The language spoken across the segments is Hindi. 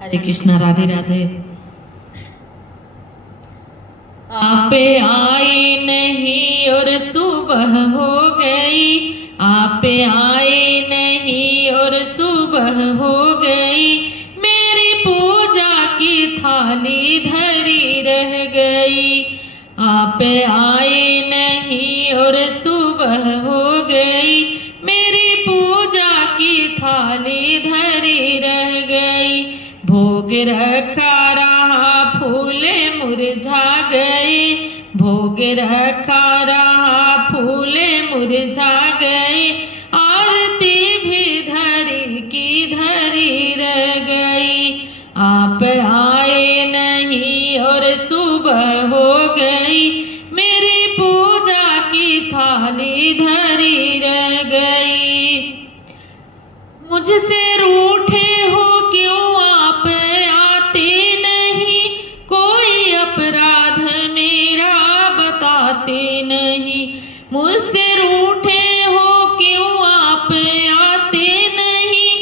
हरे कृष्णा, राधे राधे। आप आए नहीं और सुबह हो गई, आप आए नहीं और सुबह हो गई, मेरी पूजा की थाली धरी रह गई। आप आए नहीं और सुबह हो गई, मेरी पूजा की थाली धरी रह गई। भोग रखा रहा फूले मुरझा गए, भोग रखा रहा फूले मुरझा गए, आरती भी धरी की धरी रह गई। आप आए नहीं और सुबह हो गई, मेरी पूजा की थाली धरी रह गई। मुझसे रूठे हो क्यों आप आते नहीं, कोई अपराध मेरा बताते नहीं। मुझसे रूठे हो क्यों आप आते नहीं,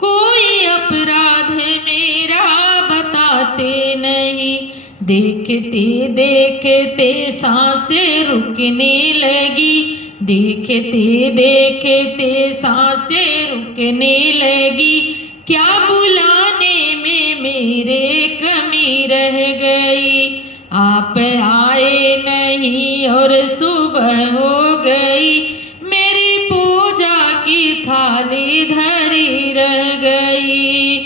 कोई अपराध मेरा बताते नहीं। देखते देखते सांसें रुकने लगी, देखते देखते सांसें रुकने लगी, क्या बुलाने में मेरे कमी रह गई। आप आए नहीं और सुबह हो गई, मेरी पूजा की थाली धरी रह गई।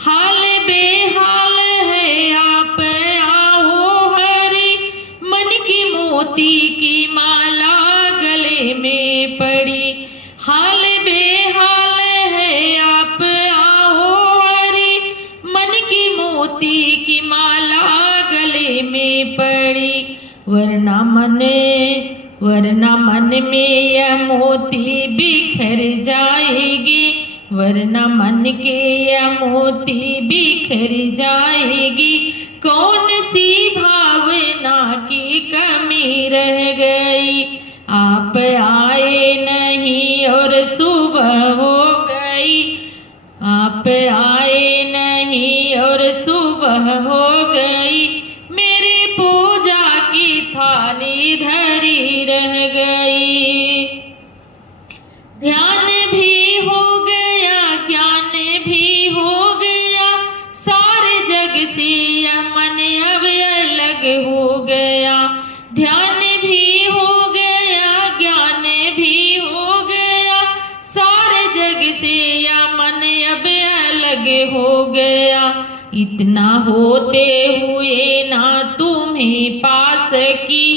हाल बेहाल है आप आओ हरि, मन की मोती की माला गले में पड़ी। हाल बेहाल है आप आओ हरि, मन की मोती की माला गले में पड़ी। वरना मन में यह मोती बिखर जाएगी, वरना मन के यह मोती बिखर जाएगी। कौन सी भावना की कमी रह गई। आप आए नहीं और सुबह हो गई, आप आए नहीं और सुबह हो गई, मेरी पूजा की थाली धरी रह गई। ध्यान भी हो गया, ज्ञान भी हो गया, सारे जग से यह मन अब अलग हो गया। ध्यान भी हो गया, ज्ञान भी हो गया, सारे जग से यह मन अब अलग हो गया। इतना होते हुए ना तुम्हें पा सकी,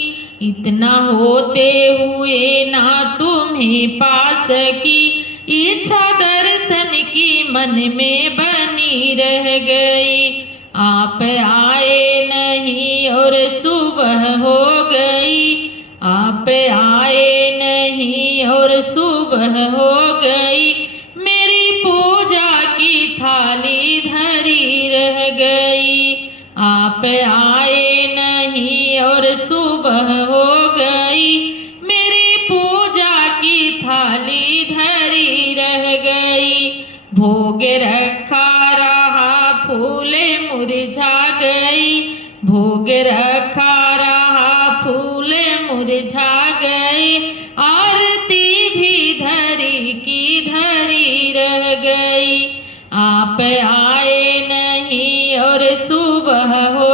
इतना होते हुए ना तुम्हें पा सकी, इच्छा दर्शन की मन में बनी रह गई। आप आए नहीं और सुबह हो गई, आप आए नहीं और सुबह हो गई, मेरी पूजा की थाली धरी रह गई। आप आए नहीं और सुबह हो गई, मेरी पूजा की थाली धरी रह गई। भोग रखा रहा फूले मुरझा गई, भोग रखा रहा फूले मुरझा गए, आरती भी धरी की धरी रह गई। आप आए नहीं और सुबह हो